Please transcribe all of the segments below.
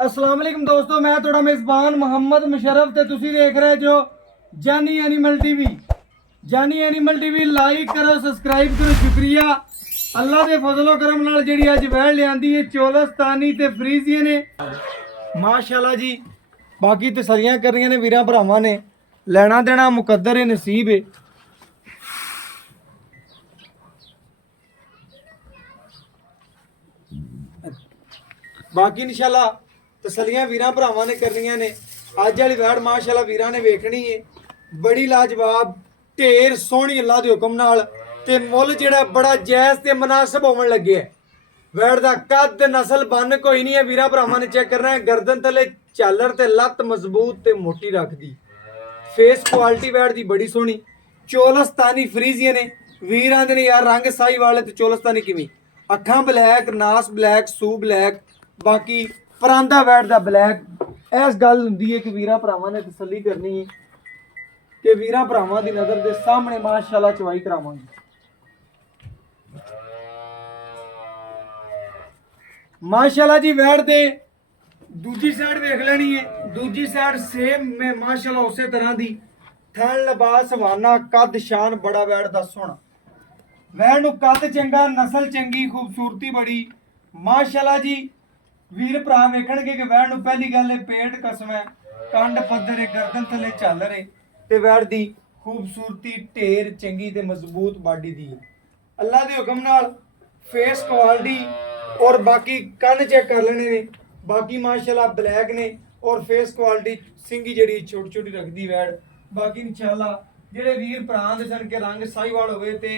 अस्सलाम वालेकुम दोस्तों, मैं थोड़ा मेज़बान मोहम्मद मुशर्रफ ते तुसी देख रहे जो जानी एनिमल टीवी। जानी एनिमल टीवी लाइक करो, सब्सक्राइब करो, शुक्रिया। अल्लाह के फजलो करम नाल जेहड़ी अज वैड़ लियांदी है चोलस्तानी ते फ्रीजियन ने माशाल्लाह जी। बाकी तसलियां करनियां ने वीरां भरावां ने, लेना देना मुकद्दर है, नसीब है। बाकी इंशाल्लाह तसलियां वीरां भरावां ने करनियां ने। अज वाली वैड़ माशाल्लाह वीरां ने वेखनी है, बड़ी लाजवाब, ढेर सोहनी अल्लाह के हुक्म नाल ते मुੱਲ जेड़ा बड़ा जायज़ ते मुनासिब होवन लगे है। वैड़ दा कद नस्ल बन कोई नहीं है, वीरां भरावां ने चेक करना है। गर्दन थले झालर ते लत्त मजबूत ते मोटी रखदी, फेस क्वालिटी वैड़ दी बड़ी सोहनी। चोलस्तानी फ्रीजियन ने वीर आंदे ने यार रंग साई वाले ते चोलस्तानी किवें, अखां ब्लैक, नास ब्लैक, सू ब्लैक, बाकी परांदा वैड़ दा ब्लैक। इस गल हुंदी है कि वीरां भरावां ने तसल्ली करनी है कि वीरां भरावां दी नज़र दे सामने माशाल्लाह चवाई करावांगे। माशाल्लाह जी वैड़ दे दूजी साइड देख लेनी है, दूजी साइड सेम में माशाल्लाह उस तरह दी थन लिबास हवाना कद शान बड़ा वैड़ दा सोहना। वैड़ नूं कद चंगा, नस्ल चंगी, खूबसूरती बड़ी माशाल्लाह जी। वीर भरा वेखणगे कि वैड़ नूं पहली गल है पेट कसम है, कंड पत्थर है, गर्दन थले झालर है ते वैड़ दी खूबसूरती ढेर चंगी ते मजबूत बाडी दी है। अल्लाह दे हुक्म नाल फेस क्वालिटी और बाकी कन्न चेक कर लेने ने, बाकी माशाल्लाह ब्लैक ने और फेस क्वालिटी सिंगी जेड़ी छोटी छोटी रखदी वैड़। बाकी इंशाल्लाह जेड़े वीर भरा दे सन के रंग साहिवाल होवे ते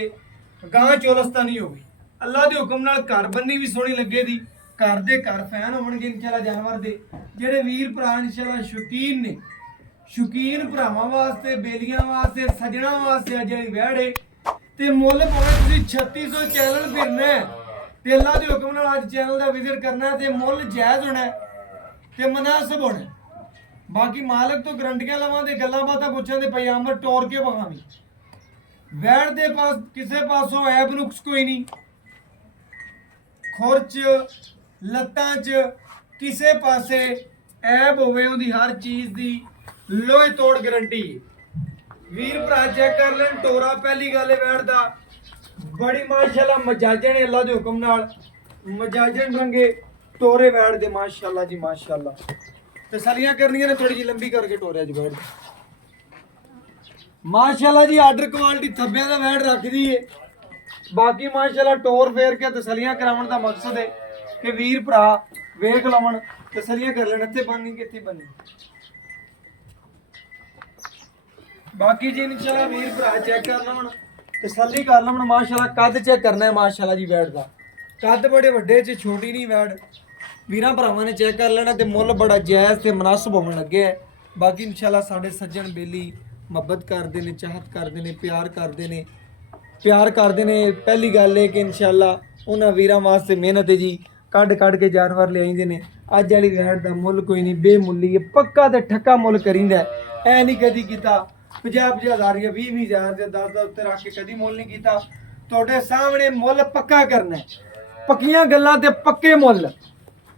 गां चोलस्तानी होवे, अल्लाह दे हुक्म नाल घर बन्नी भी सोहनी लगे दी, घर दे घर फैन होणगे इंशाल्लाह जानवर दे। जेड़े वीर भरा इंशाल्लाह शौकीन ने, शौकीन भरावां वास्ते, बेलियां वास्ते, सजना वास्ते अज जेहड़ी वैड़ है ते मुੱਲ भावें तुसीं 3600 चैनल फिरना है ते अल्लाह दे हुक्म नाल अज चैनल दा विजिट करना है ते मुੱਲ जायज़ होना है ते मुनासिब होना है। बाकी मालक तो गारंटियां लवां ते गल्लां बातां पुछां ते पयामर टोर के वखावी। वैड़ दे पास किसे पासों ऐब नुक्स कोई नहीं, खुर च लत्तां च किसे पासे ऐब होवे उहदी हर चीज दी लोहे तोड़ गारंटी है। वीर भरा चेक कर लेन टोरा, पहली गल है वैड़ दा बड़ी माशाल्लाह मजाजन है, अल्लाह दे हुक्म नाल मजाजन रंगे टोरे वैड़ दे माशाल्लाह जी माशाल्लाह। तसलियां करनियां ने थोड़ी जी लंबी करके टोरिया जी वैड़ माशाल्लाह जी। आर्डर क्वालिटी थब्बे दा वैड़ रखदी है। बाकी माशाल्लाह टोर फेर के तसलियां करावन दा मकसद है कि वीर भरा वेख लवन, तसलियां कर लेन इत्थे बननी कि इत्थे बननी। बाकी जी इंशाल्लाह वीर भरा चेक कर लवन, तसल्ली कर लवन माशाल्लाह। कद चेक करना है माशाल्लाह जी वैड़ दा, कद बड़े वड्डे च छोटी नहीं वैड़। वीरां भरावां ने चेक कर लेना ते मुੱਲ बड़ा जायज़ ते मुनासिब होवन लगे है। बाकी इंशाल्लाह साडे सज्जन बेली मुहब्बत करदे ने, चाहत करदे ने, प्यार करदे ने, प्यार करदे ने। पहली गल है कि इंशाल्लाह उन्हां वीरां वास्ते मेहनत है जी, कढ के जानवर ले आइंदे ने। अज वाली वैड़ दा मुੱਲ कोई नहीं, बेमुल्ली है, पक्का ते ठक्का मुੱਲ करींदा है। ऐ नहीं कदी कीता 50 हज़ार या 20 हज़ार या 10 उत्ते रख के कदी मुੱਲ नहीं कीता। तुहाडे सामने मुੱਲ पक्का करना है, पक्कियां गल्लां ते पक्के मुੱਲ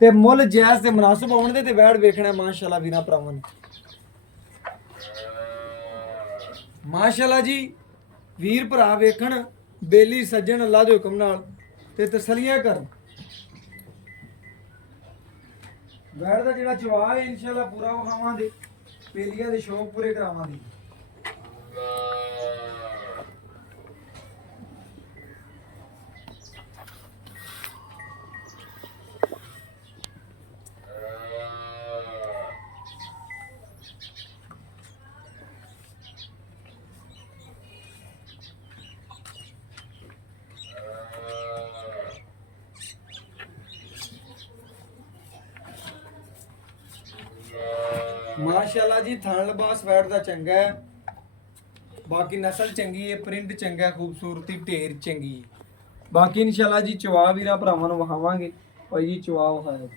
ते मुੱਲ जायज़ ते मुनासिब होवन दे ते वैड़ वेखना माशाल्लाह वीरां भरावां ने माशाल्लाह जी। वीर भरा वेखण, बेली सज्जन अल्लाह दे हुक्म नाल ते तसलियां करन। वैड़ दा जेड़ा चवा है इंशाल्लाह पूरा वखावांगे, बेलिया दे शौक पूरे करावांगे। माशाल्लाह जी थान लिबास वैड़ दा चंगा है, बाकी नस्ल चंगी है, प्रिंट चंगा है, खूबसूरती ढेर चंगी है। बाकी इंशाल्लाह जी चवा वीरां भरावां नूं वखावांगे। भाई जी चवा वखाया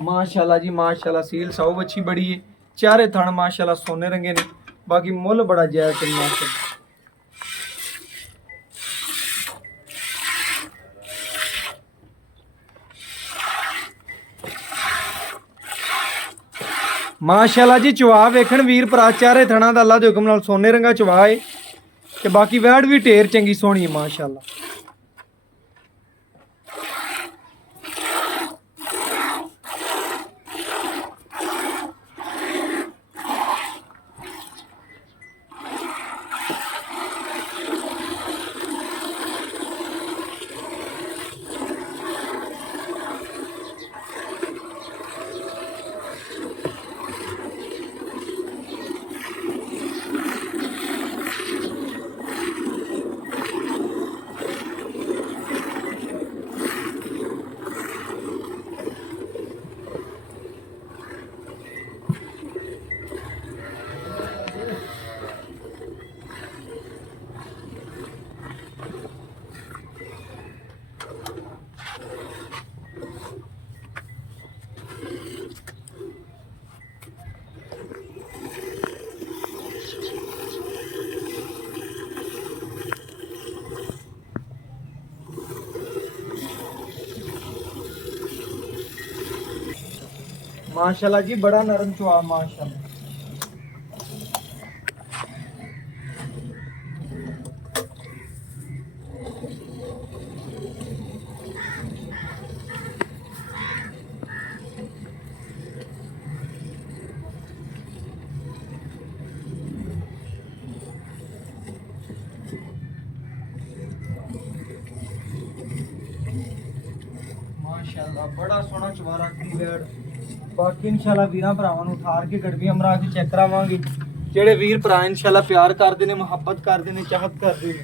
माशाल्लाह जी माशाल्लाह, सील साउब अच्छी बड़ी है, चारे थन माशाल्लाह सोने रंगे ने। बाकी मुੱਲ बड़ा जायज़ ते मुनासिब। माशाल्लाह जी चवा वेखण वीर भरा चारे थणा दा अल्लाह दे हुक्म नाल सोने रंगा चवा है ते बाकी वैड़ भी ढेर चंगी सोहनी है माशाल्लाह। माशाल्लाह जी बड़ा नरम चुआ माशाल्लाह। माशाल्लाह बड़ा सोहना चुआ रखदी वैड़। बाकी इंशाल्लाह वीरां भरावां नूं ठार के गड़वियां मरा के चेक करावांगे। ਜਿਹੜੇ ਵੀਰ ਭਰਾ इंशाल्लाह प्यार करते ने मुहब्बत करते ने चाहत करते ने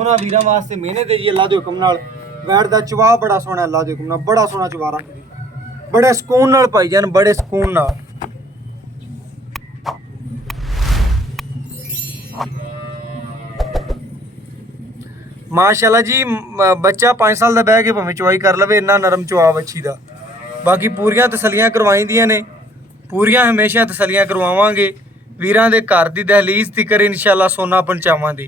उन्हां वीरां वास्ते मेहनत है जी अल्लाह दे हुक्म नाल। वैड़ दा चुआ बड़ा सोहना अल्लाह दे हुक्म नाल बड़ा सोहना चुआ रखदी बड़े सुकून नाल पाई जान बड़े सुकून नाल। माशाल्लाह जी बच्चा 5 साल दा बह के भावें चुआई कर लवे इन्ना नरम चुआ बच्ची दा। बाकी पूरियां तसलियां करवाई दियां ने पूरियां हमेशा तसलियां करवावांगे। वीरां दे घर दी दहलीज तिकर इंशाल्लाह सोना पहुंचावांगे।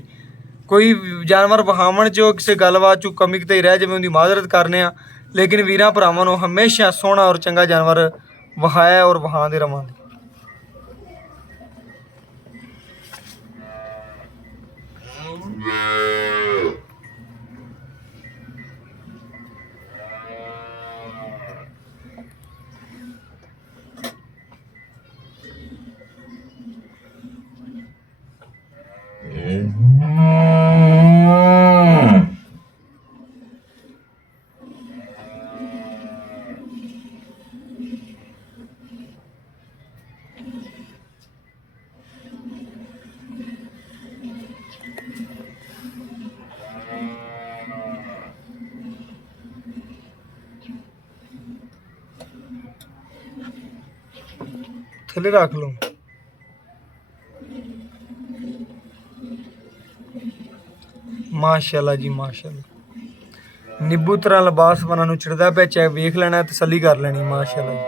कोई जानवर वहावण चो किसी गलबात चो कमी ते रह जावे उनकी माजरत करने आ लेकिन वीरां भरावां नूं हमेशा सोहना और चंगा जानवर वहाया और वहांदे रवांगे। थले रख लो। माशाल्लाह जी माशाल्लाह नींबू तरह लिबास बना नूं चिड़दा पिया चेक वेख लेना तसल्ली कर लेनी माशाल्लाह जी।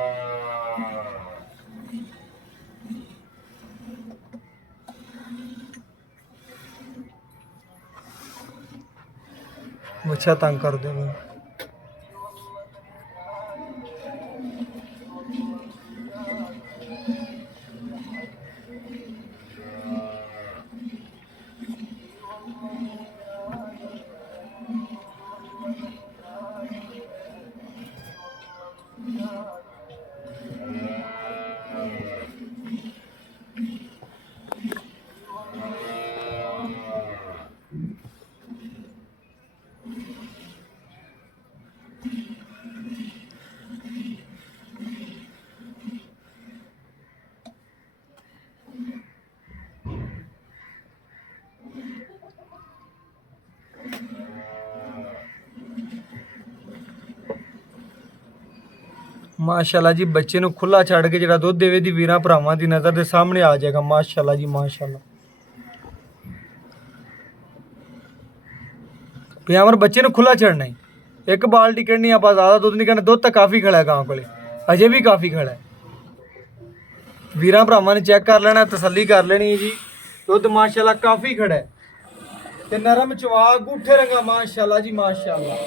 बच्चा तंग कर दे माशाल्लाह जी। बच्चे नूं खुला छड़ के जिहड़ा दुध देवे दी वीरां भरावां दी नज़र दे सामने आ जाएगा माशाल्लाह जी माशाल्लाह। पियावर बच्चे नूं खुला छड़ना ही एक बाल्टी कढ़नी आप ज़्यादा दुध नहीं करना। दुध तो काफ़ी खड़ा है गांव को अजे भी काफ़ी खड़ा है। वीरां भरावां ने चेक कर लेना तसल्ली कर लेनी है जी। दुध माशाल्लाह काफ़ी खड़ा है ते नरम चवा गूठे रंगा माशाल्लाह जी माशाल्लाह।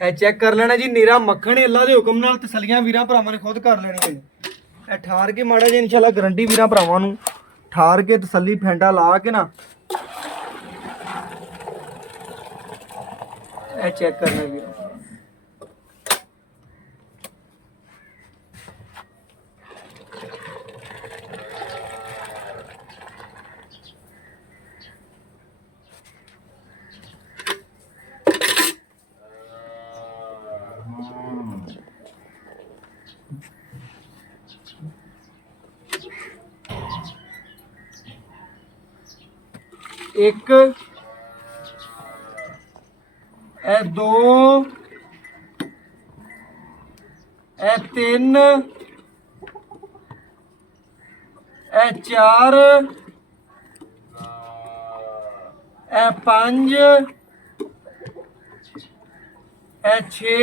ਇਹ ਚੈੱਕ ਕਰ ਲੈਣਾ ਜੀ, ਨੀਰਾ ਮੱਖਣ ਅੱਲਾ ਦੇ ਹੁਕਮ ਨਾਲ ਤਸੱਲੀਆਂ ਵੀਰਾਂ ਭਰਾਵਾਂ ਨੇ ਖੁਦ ਕਰ ਲੈਣੀਆਂ ਨੇ। ਇਹ ਠਾਰ ਕੇ ਮਾੜਾ ਜੀ ਇਨਸ਼ਾਅੱਲਾ ਗਰੰਟੀ ਵੀਰਾਂ ਭਰਾਵਾਂ ਨੂੰ ਠਾਰ ਕੇ ਤਸੱਲੀ ਫੈਂਟਾ ਲਾ ਕੇ ਨਾ ਇਹ ਚੈੱਕ ਕਰਨਾ ਵੀਰਾਂ। एक ए दो ए तीन ए चार ए पांच ए छे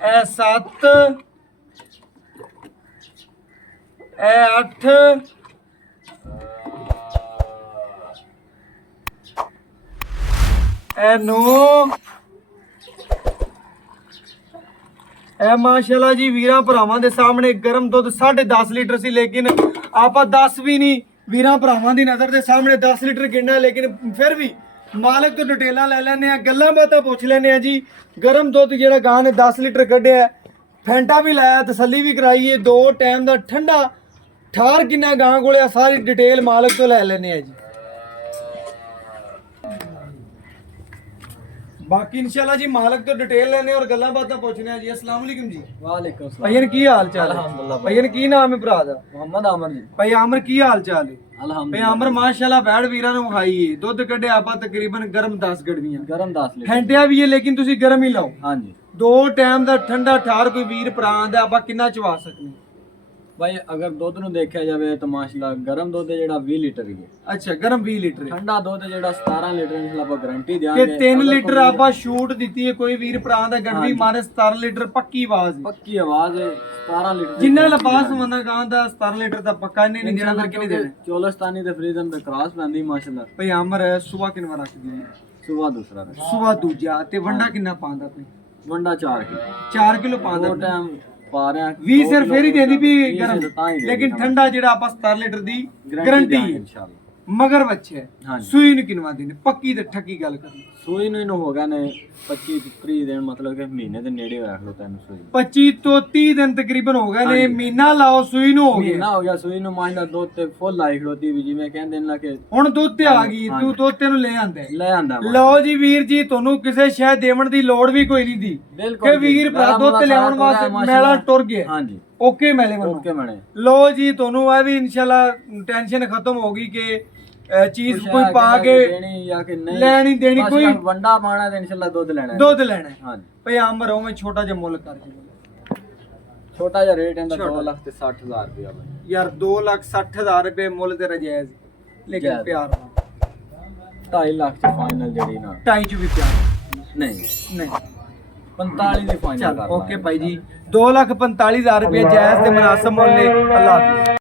ए सत्त ए अठ ए नो ए माशाल्लाह जी वीरां भरावां दे सामने गरम दुध 10.5 लीटर सी, लेकिन आपा 10 भी नहीं वीरां भरावां दी नज़र दे सामने 10 लीटर गिनना, लेकिन फिर भी मालक तो डिटेलां ले लैने आ, गल्लां बातां पुछ लैने आ जी। गरम दुध जेड़ा गां ने 10 लीटर कढिया, फैंटा भी लाया, तसल्ली भी कराई है, 2 टाइम दा ठंडा ठार किन्ना गां कोले, सारी डिटेल मालक तो ले लैने आ जी। बाकी इंशाल्लाह जी मालक तो डिटेल लेने और गल्लां बातां पूछने जी। अस्सलाम वालेकुम जी। वालेकुम सलाम। भैया की हाल चाल है? अल्हम्दुलिल्लाह। भैया की नाम है भरा दा? मोहम्मद आमर जी। भाई आमर की हाल चाल है? भाई अल्हम्दुलिल्लाह। आमर माशाल्लाह बैड़ वीरां नु खाई है, दुध कढे आपा तकरीबन गरम 10 गड़वियां, गरम 10 लीटर। फैंटिया भी है लेकिन तुसी गरम ही लाओ। हाँ जी 2 टाइम दा ठंडा ठार कोई वीर भरा दा आपा किन्ना चवा सकने? भाई अगर दुध नु देखा जावे तो माशाल्लाह गरम दुध जेड़ा 20 लीटर ही है। अच्छा गरम 20 लीटर है। ठंडा दुध जेड़ा 17 लीटर इंशाल्लाह आप गारंटी कि देंगे। 3 लीटर आपा छूट दी है, कोई वीर भरा दा गड़वी मारे 17 लीटर पक्की आवाज है। पक्की आवाज है 17 लीटर। जिन्ना लबास वंदा गां दा 17 लीटर दा पक्का नहीं देना, करके नहीं देना। चोलस्तानी ते फ्रीजन पे क्रॉस पैंदी माशाल्लाह। भाई आमर सुबह किनवा रखदी है? सुबह दूसरा रहे। सुबह दूजा ते वंडा किन्ना पांदा पे? वंडा 4 किलो। 4 किलो पांदा। 2 टाइम पा रहे हैं 20 सिर फेर ही देंदी भी गरम, लेकिन लेकिन ठंडा जेड़ा आपा 17 लीटर दी गारंटी है इंशाल्लाह। मगर बच्चे हाँ सूई नु किनवा देने पक्की ते ठगी गल करनी। सूई नु हो गया ने 25 30 दिन, मतलब कि महीने दे नेड़े रख लो तैनू सूई। 25 तो 30 दिन तकरीबन हो गए ने, महीना लाओ सूई नु हो महीना गया। हो गया सूई नु मांझ दा दुध ते फुल आई खड़ोती भी, जिवें कहंदे ने कि हुन दुੱਧ ਤੇ ਆ ਗਈ, ਤੂੰ ਦੁੱਧ ਤੈਨੂੰ ਲੈ ਆਂਦਾ ਹੈ। ले आंदा वा। ਲਓ ਜੀ ਵੀਰ ਜੀ, ਤੁਹਾਨੂੰ ਕਿਸੇ ਸ਼ੈ ਦੇਵਣ ਦੀ ਲੋੜ ਵੀ ਕੋਈ ਨਹੀਂ ਦੀ बिल्कुल ਕਿ ਵੀਰ ਭਰਾ ਦੁੱਧ ਤੇ ਲਿਆਉਣ ਵਾਸਤੇ ਮੈਲਾ ਟੁਰ ਗਿਆ। हाँ जी ਓਕੇ ਮੈਲੇ ਵੱਲੋਂ। ओके मने ਲਓ ਜੀ ਤੁਹਾਨੂੰ ਇਹ ਵੀ ਇਨਸ਼ਾਅੱਲਾ ਟੈਨਸ਼ਨ ਖਤਮ ਹੋ ਗਈ ਕਿ ਚੀਜ਼ ਕੋਈ ਪਾ ਕੇ देनी या कि नहीं ਲੈਣੀ ਦੇਣੀ बस ਕੋਈ अगर वंडा पाना है तो इंशाल्लाह दूध लेना है। ਦੁੱਧ ਲੈਣਾ ਹੈ। हाँ जी ਭਈ ਆਮਰ ਉਵੇਂ ਛੋਟਾ ਜਿਹਾ ਮੁੱਲ ਕਰ ਦੇ छोटा जा रेट है छोटा। 2,60,000 रुपया भाई। ਯਾਰ 2,60,000 ਰੁਪਏ ਮੁੱਲ ਤੇ ਰਜਾਇਜ਼, ਲੇਕਿਨ ਜਾਇਜ਼। ਪਿਆਰ ਨਾਲ 2.5 लाख से फाइनल जड़ी ना ਢਾਈ ਚ ਵੀ ਪਿਆਰ नहीं ਨਹੀਂ। 45 ਦੀ ਫਾਈਨਲ ਚਲ ਓਕੇ ਭਾਈ ਜੀ, 2,45,000 ਰੁਪਏ ਜਾਇਜ਼ ਤੇ ਮੁਨਾਸਬ ਮੁੱਲ ਹੈ। ਅੱਲਾਹ ਹਾਫਿਜ਼।